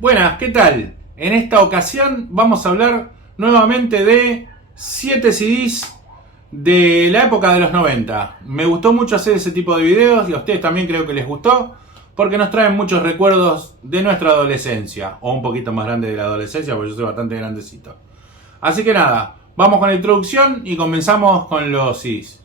Buenas, ¿qué tal? En esta ocasión vamos a hablar nuevamente de 7 CDs de la época de los 90. Me gustó mucho hacer ese tipo de videos y a ustedes también creo que les gustó porque nos traen muchos recuerdos de nuestra adolescencia, o un poquito más grande de la adolescencia porque yo soy bastante grandecito. Así que nada, vamos con la introducción y comenzamos con los CDs.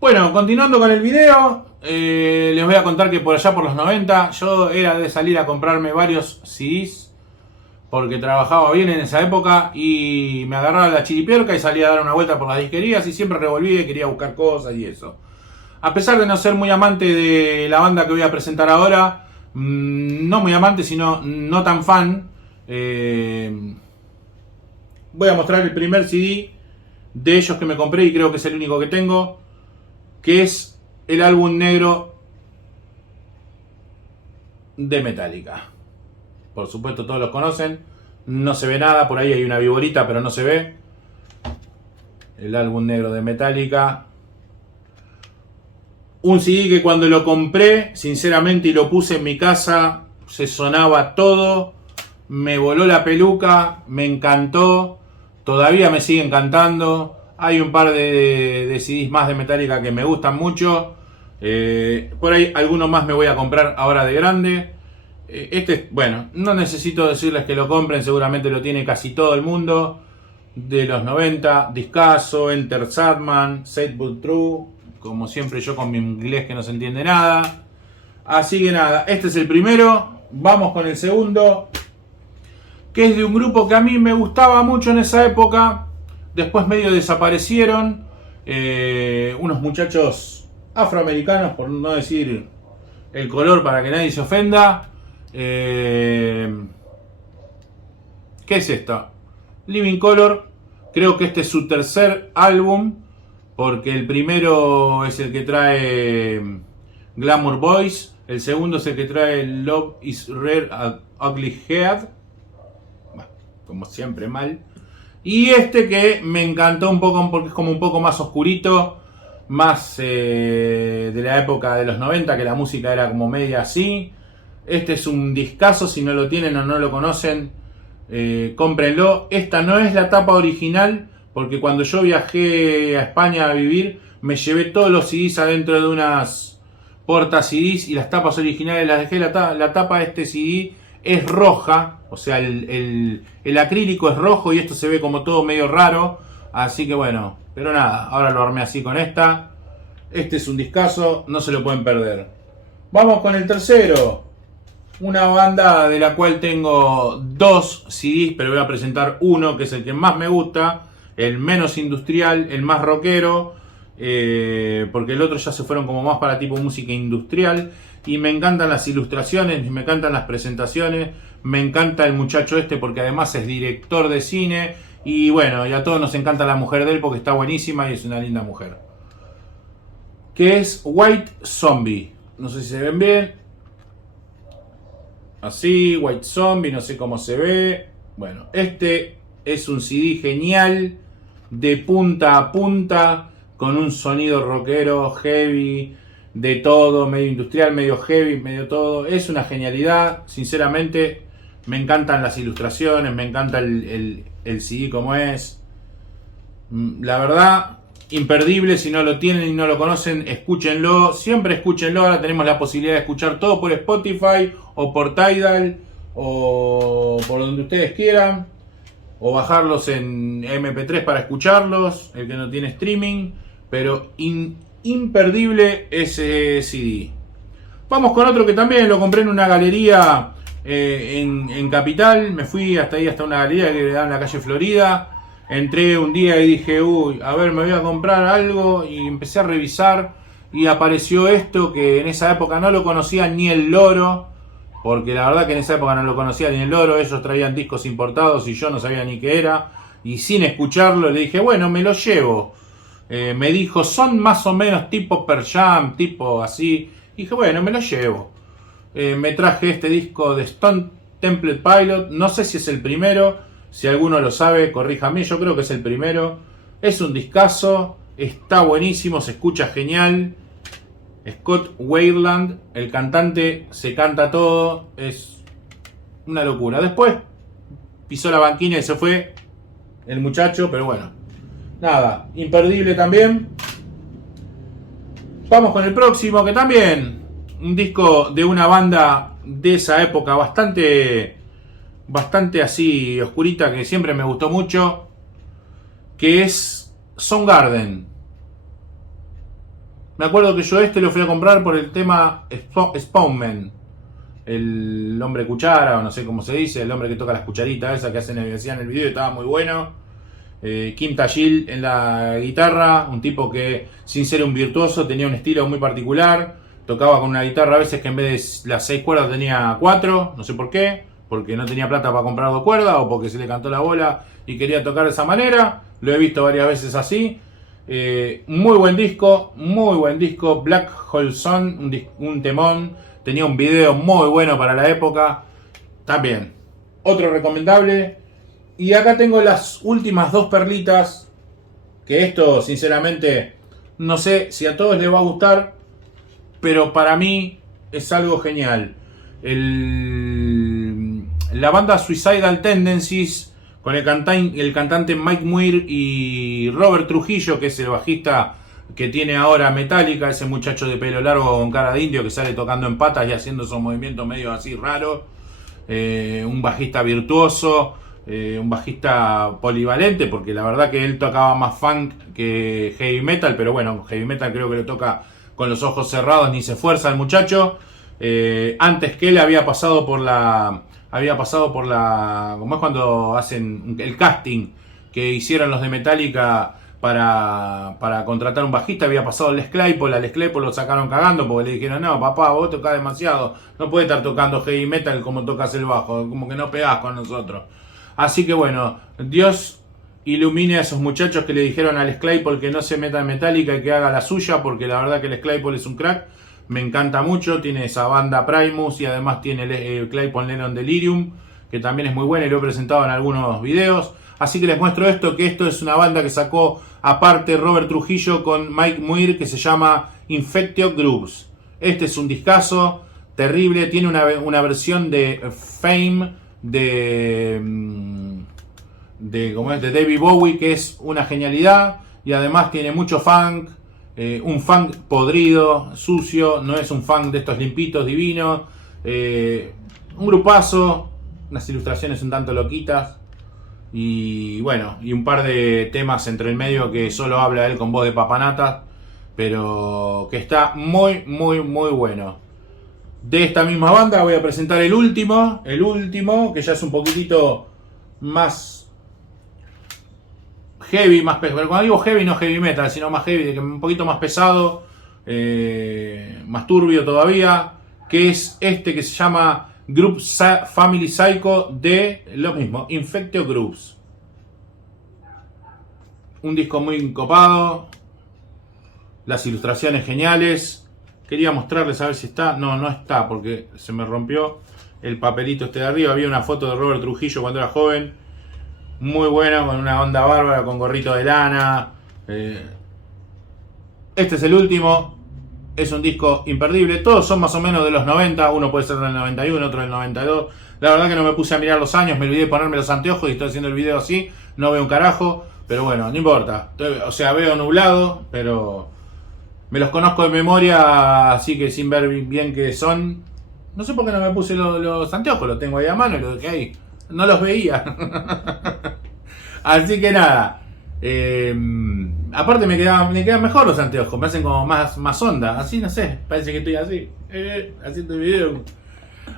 Bueno, continuando con el video, les voy a contar que por allá por los 90 yo era de salir a comprarme varios CDs porque trabajaba bien en esa época y me agarraba la chiripiorca y salía a dar una vuelta por las disquerías y siempre revolvía y quería buscar cosas y eso. A pesar de no ser muy amante de la banda que voy a presentar ahora, no muy amante sino no tan fan, voy a mostrar el primer CD de ellos que me compré y creo que es el único que tengo, que es el álbum negro de Metallica. Por supuesto todos los conocen, no se ve nada, por ahí hay una viborita pero no se ve. El álbum negro de Metallica. Un CD que cuando lo compré, sinceramente, y lo puse en mi casa, se sonaba todo, me voló la peluca, me encantó, todavía me sigue encantando. Hay un par de CDs más de Metallica que me gustan mucho. Por ahí algunos más me voy a comprar ahora de grande. Bueno, no necesito decirles que lo compren, seguramente lo tiene casi todo el mundo. De los 90, discazo, Enter Sandman, Said But True, como siempre yo con mi inglés que no se entiende nada. Así que nada, este es el primero. Vamos con el segundo, que es de un grupo que a mí me gustaba mucho en esa época. Después medio desaparecieron. Unos muchachos afroamericanos, por no decir el color para que nadie se ofenda. ¿Qué es esto? Living Colour. Creo que este es su tercer álbum, porque el primero es el que trae Glamour Boys, el segundo es el que trae Love is Rare and Ugly Head, bueno, como siempre mal, y este que me encantó un poco porque es como un poco más oscurito, más de la época de los 90, que la música era como media así. Este es un discazo, si no lo tienen o no lo conocen, cómprenlo. Esta no es la tapa original, porque cuando yo viajé a España a vivir, me llevé todos los CDs adentro de unas portas CDs y las tapas originales las dejé. La tapa de este CD es roja, o sea, el acrílico es rojo y esto se ve como todo medio raro. Así que bueno, pero nada, ahora lo armé así con esta. Este es un discazo, no se lo pueden perder. Vamos con el tercero. Una banda de la cual tengo dos CDs, pero voy a presentar uno que es el que más me gusta, el menos industrial, el más rockero, porque el otro ya se fueron como más para tipo música industrial. Y me encantan las ilustraciones, me encantan las presentaciones, me encanta el muchacho este porque además es director de cine. Y bueno, y a todos nos encanta la mujer de él porque está buenísima y es una linda mujer. Que es White Zombie. No sé si se ven bien. Así, White Zombie, no sé cómo se ve. Bueno, este es un CD genial, de punta a punta, con un sonido rockero, heavy, de todo, medio industrial, medio heavy, medio todo. Es una genialidad, sinceramente, me encantan las ilustraciones, me encanta el CD como es. La verdad, imperdible. Si no lo tienen y no lo conocen, escúchenlo, siempre escúchenlo. Ahora tenemos la posibilidad de escuchar todo por Spotify o por Tidal o por donde ustedes quieran, o bajarlos en MP3 para escucharlos, el que no tiene streaming, pero imperdible ese CD. Vamos con otro que también lo compré en una galería en Capital. Me fui hasta ahí, hasta una galería que da en la calle Florida. Entré un día y dije, uy, a ver, me voy a comprar algo, y empecé a revisar y apareció esto que en esa época no lo conocía ni el loro, porque la verdad que en esa época no lo conocía ni el loro. Ellos traían discos importados y yo no sabía ni qué era, y sin escucharlo le dije, bueno, me lo llevo. Me dijo, son más o menos tipo Pearl Jam, tipo así, Y dije, bueno, me lo llevo. Me traje este disco de Stone Temple Pilot. No sé si es el primero. Si alguno lo sabe, corríjame. Yo creo que es el primero. Es un discazo. Está buenísimo. Se escucha genial. Scott Weiland, el cantante, se canta todo. Es una locura. Después pisó la banquina y se fue el muchacho. Pero bueno. Nada. Imperdible también. Vamos con el próximo, que también un disco de una banda de esa época bastante así oscurita, que siempre me gustó mucho, que es Soundgarden. Me acuerdo que yo lo fui a comprar por el tema Spawnman, el hombre cuchara, o no sé cómo se dice, el hombre que toca las cucharitas esa que hacen en el video, estaba muy bueno. Kim Tajil en la guitarra, un tipo que sin ser un virtuoso tenía un estilo muy particular, tocaba con una guitarra a veces que en vez de las 6 cuerdas tenía 4, no sé por qué, porque no tenía plata para comprar 2 cuerdas o porque se le cantó la bola y quería tocar de esa manera. Lo he visto varias veces así. Muy buen disco, Black Hole Sun, un temón, tenía un video muy bueno para la época, también otro recomendable. Y acá tengo las últimas 2 perlitas, que esto sinceramente no sé si a todos les va a gustar, pero para mí es algo genial. La banda Suicidal Tendencies, con el cantante Mike Muir y Robert Trujillo, que es el bajista que tiene ahora Metallica, ese muchacho de pelo largo con cara de indio que sale tocando en patas y haciendo esos movimientos medio así raros. Un bajista virtuoso. Un bajista polivalente, porque la verdad que él tocaba más funk que heavy metal, pero bueno, heavy metal creo que lo toca con los ojos cerrados, ni se esfuerza el muchacho. Antes que él había pasado por la, como es cuando hacen el casting que hicieron los de Metallica para contratar un bajista, había pasado Les Claypool. A Les Claypool lo sacaron cagando porque le dijeron, no papá, vos tocás demasiado, no puedes estar tocando heavy metal como tocas el bajo, como que no pegás con nosotros. Así que bueno, Dios ilumine a esos muchachos que le dijeron a Les Claypool que no se meta en Metallica y que haga la suya, porque la verdad que Les Claypool es un crack, me encanta mucho, tiene esa banda Primus y además tiene el Claypool Lennon Delirium, que también es muy buena y lo he presentado en algunos videos. Así que les muestro que esto es una banda que sacó aparte Robert Trujillo con Mike Muir, que se llama Infectio Grooves. Este es un discazo terrible, tiene una versión de Fame de David Bowie, que es una genialidad, y además tiene mucho funk, un funk podrido, sucio, no es un funk de estos limpitos, divinos, un grupazo, unas ilustraciones un tanto loquitas, y bueno, y un par de temas entre el medio que solo habla él con voz de papanata, pero que está muy bueno. De esta misma banda voy a presentar el último, que ya es un poquitito más heavy, más pesado. Cuando digo heavy, no heavy metal, sino más heavy, un poquito más pesado, más turbio todavía, que es este que se llama Group Family Psycho, de lo mismo, Infectio Grooves. Un disco muy copado, las ilustraciones geniales. Quería mostrarles a ver si está. No está porque se me rompió el papelito este de arriba. Había una foto de Robert Trujillo cuando era joven. Muy buena, con una onda bárbara, con gorrito de lana. Este es el último. Es un disco imperdible. Todos son más o menos de los 90. Uno puede ser del 91, otro del 92. La verdad que no me puse a mirar los años. Me olvidé de ponerme los anteojos y estoy haciendo el video así. No veo un carajo. Pero bueno, no importa. O sea, veo nublado, pero me los conozco de memoria, así que sin ver bien qué son. No sé por qué no me puse los anteojos, los tengo ahí a mano y los dejé ahí. No los veía. Así que nada. Aparte me quedan mejor los anteojos, me hacen como más onda. Así no sé, parece que estoy así. Haciendo el video.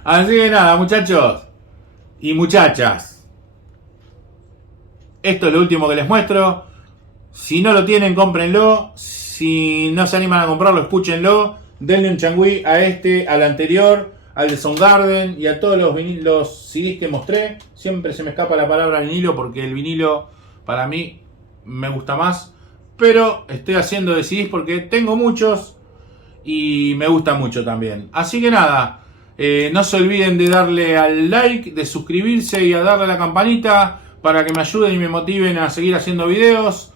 Así que nada, muchachos y muchachas. Esto es lo último que les muestro. Si no lo tienen, cómprenlo. Si no se animan a comprarlo, escúchenlo. Denle un changüí a al anterior, al de Soundgarden y a todos los CDs que mostré. Siempre se me escapa la palabra vinilo porque el vinilo para mí me gusta más. Pero estoy haciendo de CDs porque tengo muchos y me gusta mucho también. Así que nada, no se olviden de darle al like, de suscribirse y a darle a la campanita para que me ayuden y me motiven a seguir haciendo videos.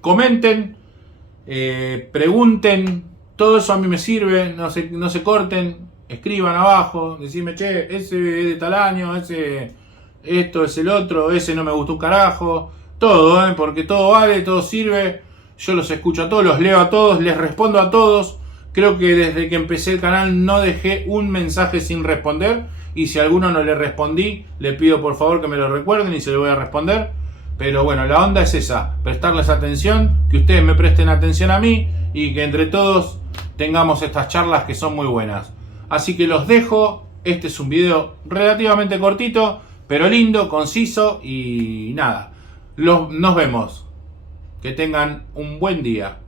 Comenten, pregunten, todo eso a mí me sirve, no se corten, escriban abajo, decime, che, ese es de tal año, ese, esto es el otro, ese no me gustó un carajo, todo, porque todo vale, todo sirve, yo los escucho a todos, los leo a todos, les respondo a todos. Creo que desde que empecé el canal no dejé un mensaje sin responder, y si a alguno no le respondí, le pido por favor que me lo recuerden y se lo voy a responder. Pero bueno, la onda es esa, prestarles atención, que ustedes me presten atención a mí y que entre todos tengamos estas charlas que son muy buenas. Así que los dejo, este es un video relativamente cortito, pero lindo, conciso y nada. Nos vemos. Que tengan un buen día.